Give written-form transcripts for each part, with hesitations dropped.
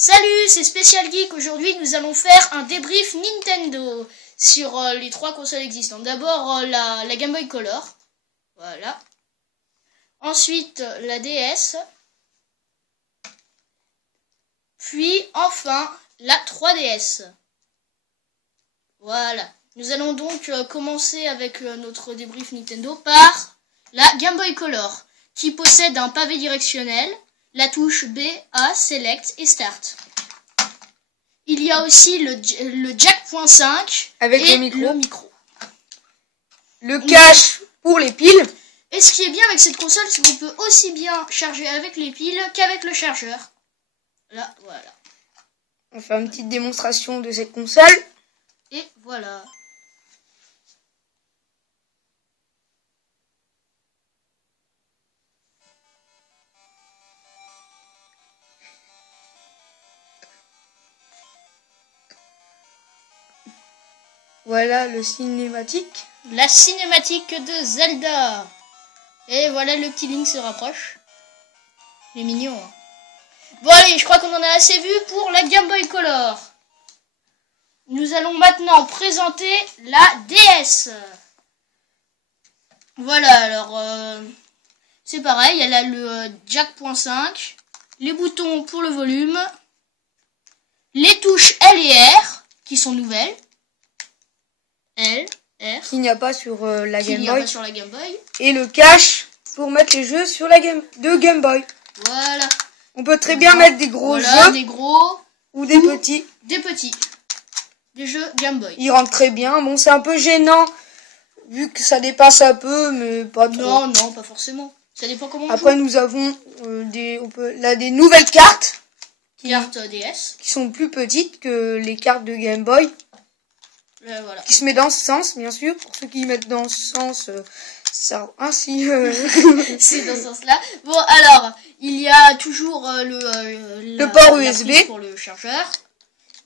Salut, c'est Special Geek. Aujourd'hui, nous allons faire un débrief Nintendo sur les 3 consoles existantes. D'abord, la Game Boy Color. Voilà. Ensuite, la DS. Puis, enfin, la 3DS. Voilà. Nous allons donc commencer avec notre débrief Nintendo par la Game Boy Color, qui possède un pavé directionnel, la touche B, A, Select et Start. Il y a aussi le jack.5 avec et le micro. Le cache pour les piles. Et ce qui est bien avec cette console, c'est qu'on peut aussi bien charger avec les piles qu'avec le chargeur. Là, voilà. On fait une petite démonstration de cette console. Et voilà. Voilà le cinématique. La cinématique de Zelda. Et voilà, le petit Link se rapproche. Il est mignon. Hein. Bon allez, je crois qu'on en a assez vu pour la Game Boy Color. Nous allons maintenant présenter la DS. Voilà, alors c'est pareil, elle a le jack.5, les boutons pour le volume, les touches L et R qui sont nouvelles. L, R. Qu'il n'y a pas sur la Game Boy. Sur la Game Boy. Et le cache pour mettre les jeux sur la Game Boy. Voilà. On peut très bien mettre des gros jeux. Des gros. Ou des petits. Des petits. Des jeux Game Boy. Ils rentrent très bien. Bon, c'est un peu gênant. Vu que ça dépasse un peu, mais pas trop. Non, pas forcément. Ça dépend comment on Après, joue. nous avons des nouvelles cartes. Cartes DS. Qui sont plus petites que les cartes de Game Boy. Voilà. Qui se met dans ce sens, bien sûr. Pour ceux qui mettent dans ce sens, ça ainsi. C'est dans ce sens-là. Bon, alors, il y a toujours le port USB pour le chargeur.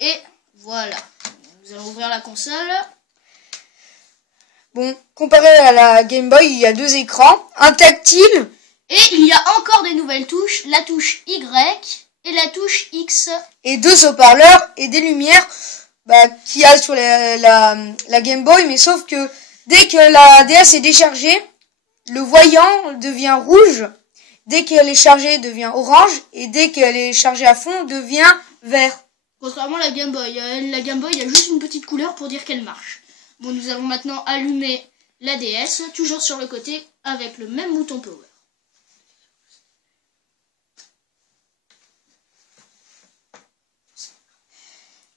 Et voilà. Nous allons ouvrir la console. Bon, comparé à la Game Boy, il y a 2 écrans, un tactile. Et il y a encore des nouvelles touches, la touche Y et la touche X. Et 2 haut-parleurs et des lumières qu'il y a sur la Game Boy, mais sauf que dès que la DS est déchargée, le voyant devient rouge, dès qu'elle est chargée, devient orange, et dès qu'elle est chargée à fond, devient vert. Contrairement à la Game Boy, il y a juste une petite couleur pour dire qu'elle marche. Bon, nous allons maintenant allumer la DS, toujours sur le côté, avec le même bouton Power.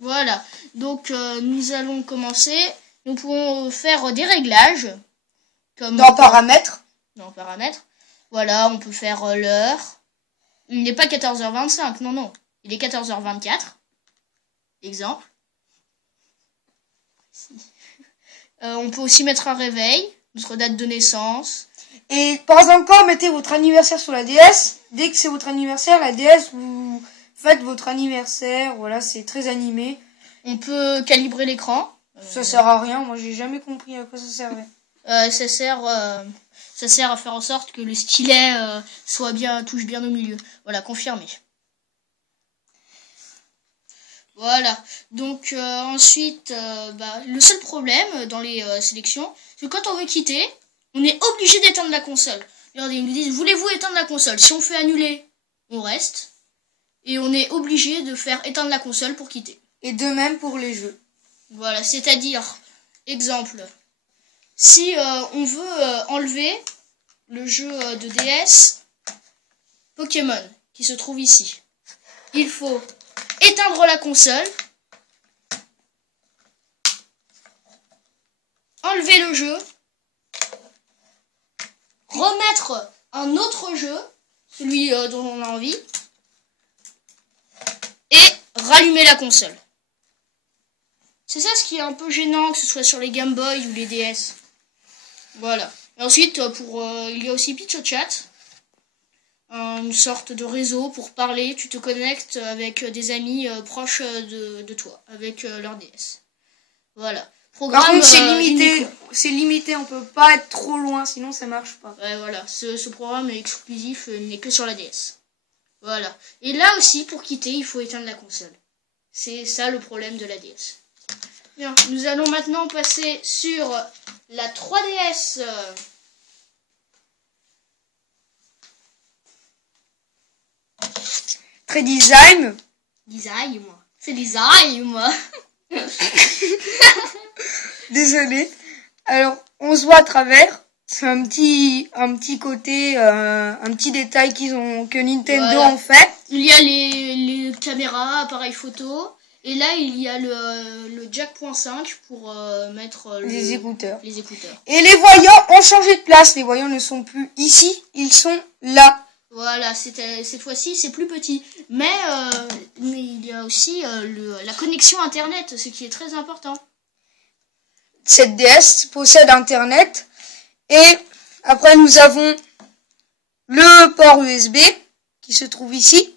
Voilà, donc nous allons commencer. Nous pouvons faire des réglages. Comme dans paramètres. Dans paramètres. Voilà, on peut faire l'heure. Il n'est pas 14h25, non. Il est 14h24. Exemple. On peut aussi mettre un réveil, notre date de naissance. Et pas encore, mettez votre anniversaire sur la DS. Dès que c'est votre anniversaire, la DS, vous faites votre anniversaire. Voilà, c'est très animé. On peut calibrer l'écran. Ça sert à rien, moi j'ai jamais compris à quoi ça servait. Ça sert à faire en sorte que le stylet touche bien au milieu. Voilà, confirmé. Voilà, donc ensuite, le seul problème dans les sélections, c'est que quand on veut quitter, on est obligé d'éteindre la console. Regardez, ils nous disent, voulez-vous éteindre la console? Si on fait annuler, on reste. Et on est obligé de faire éteindre la console pour quitter. Et de même pour les jeux. Voilà, c'est-à-dire, exemple, si on veut enlever le jeu de DS Pokémon, qui se trouve ici, il faut éteindre la console, enlever le jeu, remettre un autre jeu, celui dont on a envie, et rallumer la console. C'est ça ce qui est un peu gênant, que ce soit sur les Game Boy ou les DS. Voilà. Et ensuite, il y a aussi PictoChat. Une sorte de réseau pour parler. Tu te connectes avec des amis proches de toi, avec leur DS. Voilà. Par contre, c'est limité, on peut pas être trop loin, sinon ça marche pas. Ouais, voilà. Ce programme est exclusif, il n'est que sur la DS. Voilà. Et là aussi, pour quitter, il faut éteindre la console. C'est ça le problème de la DS. Bien, nous allons maintenant passer sur la 3DS. Très design. Design, moi. C'est design, moi. Désolé. Alors, on se voit à travers. C'est un petit côté, un petit détail que Nintendo Voilà. ont fait. Il y a les caméras, appareils photo. Et là, il y a le jack.5 pour mettre Les écouteurs. les écouteurs. Et les voyants ont changé de place. Les voyants ne sont plus ici, ils sont là. Voilà, cette fois-ci, c'est plus petit. Mais il y a aussi la connexion Internet, ce qui est très important. Cette DS possède Internet. Et après, nous avons le port USB qui se trouve ici.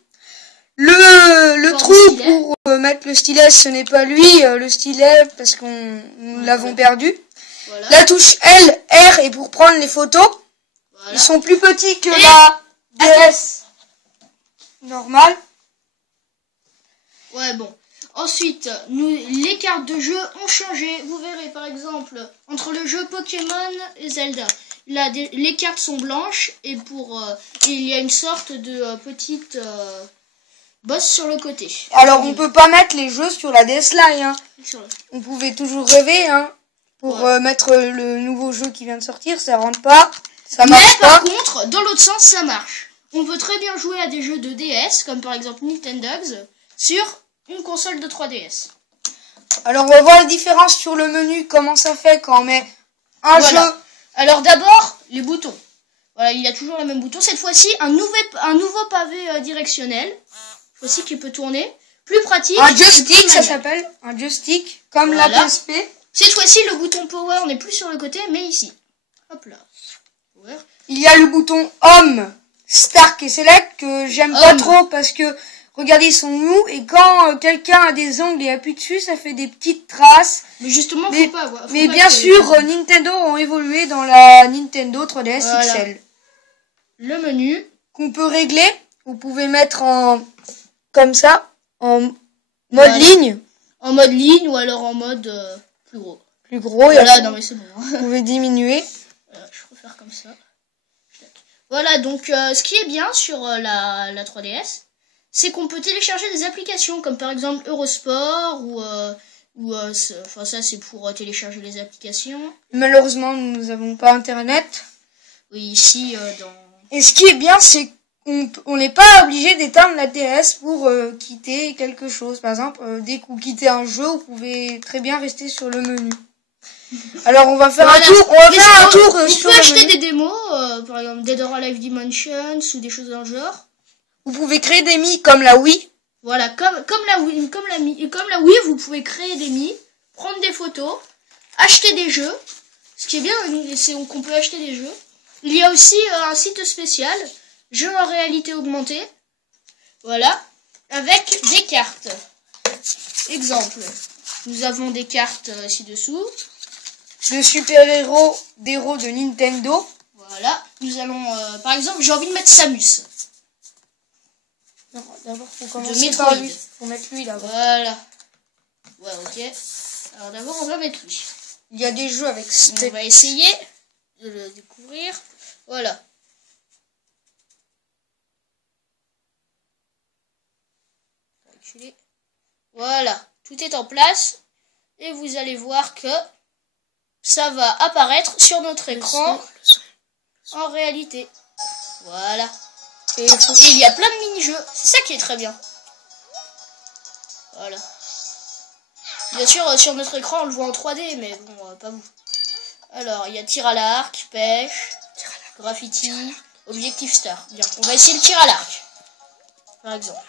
Le Port trou stylet. pour mettre le stylet, ce n'est pas lui, le stylet, parce nous l'avons perdu. Voilà. La touche L, R est pour prendre les photos. Voilà. Ils sont plus petits que Et- la DS normale. Ouais, bon. Ensuite, les cartes de jeu ont changé. Vous verrez, par exemple, entre le jeu Pokémon et Zelda. Là, les cartes sont blanches et il y a une sorte de petite bosse sur le côté. Alors, on peut pas mettre les jeux sur la DS Lite, hein. Sur le- On pouvait toujours rêver, hein, pour mettre le nouveau jeu qui vient de sortir. Ça rentre pas, ça Mais marche par pas. contre, dans l'autre sens, ça marche. On peut très bien jouer à des jeux de DS, comme par exemple Nintendogs, sur une console de 3DS. Alors, on va voir la différence sur le menu, comment ça fait quand on met un Voilà. jeu. Alors d'abord, les boutons. Voilà, il y a toujours le même bouton. Cette fois-ci, un nouveau pavé directionnel. Cette fois-ci qui peut tourner. Plus pratique. Un et plus joystick, ça manuel. s'appelle. Un joystick, comme Voilà. la PSP. Cette fois-ci, le bouton power n'est plus sur le côté, mais ici. Hop là. Power. Il y a le bouton Home, Start et Select que j'aime pas Home. trop parce que, regardez, ils sont mous et quand quelqu'un a des ongles et appuie dessus, ça fait des petites traces. Mais justement, Mais- faut pas avoir. Mais bien sûr, Nintendo ont évolué dans la Nintendo 3DS Voilà. XL. Le menu. Qu'on peut régler. Vous pouvez mettre comme ça, en mode Voilà. ligne, En mode ligne ou alors en mode plus gros. plus gros. et Voilà, après, non mais c'est bon. vous pouvez diminuer. Je préfère comme ça. Voilà, donc ce qui est bien sur la 3DS, c'est qu'on peut télécharger des applications comme par exemple Eurosport enfin ça c'est pour télécharger les applications. Malheureusement, nous n'avons pas Internet. Oui, ici dans... Et ce qui est bien, c'est qu'on n'est pas obligé d'éteindre la DS pour quitter quelque chose. Par exemple, dès que vous quittez un jeu, vous pouvez très bien rester sur le menu. Alors, on va faire Voilà. un tour. On va Mais faire un sinon, tour vous sur pouvez le acheter menu. des démos, par exemple Dead or Alive Dimensions ou des choses dans le genre. Vous pouvez créer des Mi comme la Wii. Voilà, comme la Wii, vous pouvez créer des Mi, prendre des photos, acheter des jeux. Ce qui est bien, c'est qu'on peut acheter des jeux. Il y a aussi un site spécial, jeux en réalité augmentée. Voilà, avec des cartes. Exemple, nous avons des cartes ci-dessous. De super-héros, d'héros de Nintendo. Voilà, nous allons, par exemple, j'ai envie de mettre Samus. Non, d'abord, faut De commencer Metroid. par lui. Faut mettre lui là-bas. Voilà. Ouais, ok. Alors d'abord, on va mettre lui. Il y a des jeux avec On va essayer de le découvrir. Voilà. Reculer. Voilà. Tout est en place. Et vous allez voir que ça va apparaître sur notre écran en réalité. Voilà. Et Et il y a plein de mini-jeux. C'est ça qui est très bien. Voilà. Bien sûr, sur notre écran, on le voit en 3D, mais bon, pas vous. Alors, il y a tir à l'arc, pêche, graffiti, objectif star. Bien, on va essayer le tir à l'arc. Par exemple.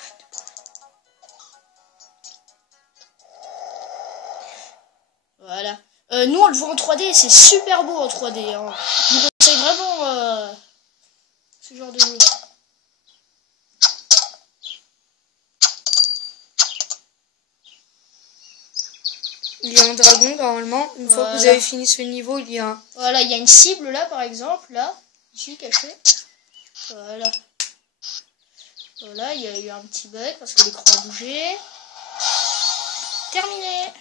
Voilà. Nous, on le voit en 3D, c'est super beau en 3D. Hein. Je vous conseille vraiment ce genre de jeu. il y a un dragon normalement. Une fois que vous Voilà. avez fini ce niveau, il y a un... Voilà, il y a une cible là, par exemple, là, ici, cachée. Voilà. Voilà, il y a eu un petit bug parce que l'écran a bougé. Terminé.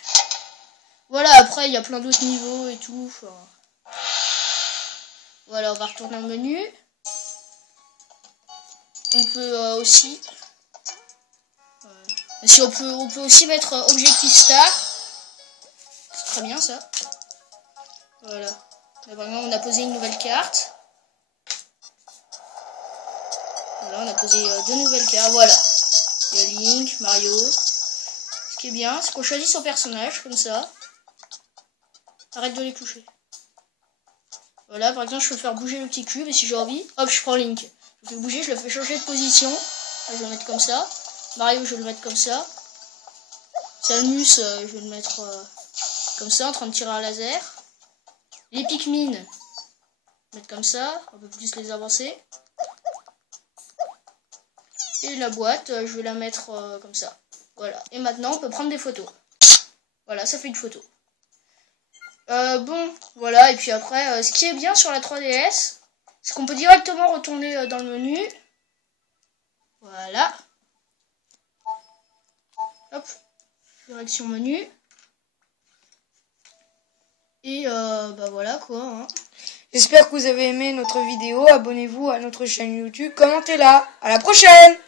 Voilà, après il y a plein d'autres niveaux et tout. Enfin... Voilà, on va retourner au menu. On peut aussi... si on peut aussi mettre Objectif Star. C'est très bien ça. Voilà. Là, vraiment, on a posé une nouvelle carte. Voilà, on a posé 2 nouvelles cartes. Voilà. Il y a Link, Mario. Ce qui est bien, c'est qu'on choisit son personnage comme ça. Arrête de les toucher. Voilà, par exemple, je peux faire bouger le petit cube et si j'ai envie, hop, je prends Link. Je le fais bouger, je le fais changer de position. Là, je vais le mettre comme ça. Mario, je vais le mettre comme ça. Samus, je vais le mettre comme ça, en train de tirer un laser. Les Pikmin, je vais mettre comme ça, on peut plus les avancer. Et la boîte, je vais la mettre comme ça. Voilà. Et maintenant, on peut prendre des photos. Voilà, ça fait une photo. Bon, voilà. Et puis après, ce qui est bien sur la 3DS, c'est qu'on peut directement retourner dans le menu. Voilà. Hop. Direction menu. Et bah voilà quoi. Hein. J'espère que vous avez aimé notre vidéo. Abonnez-vous à notre chaîne YouTube. Commentez-la. À la prochaine!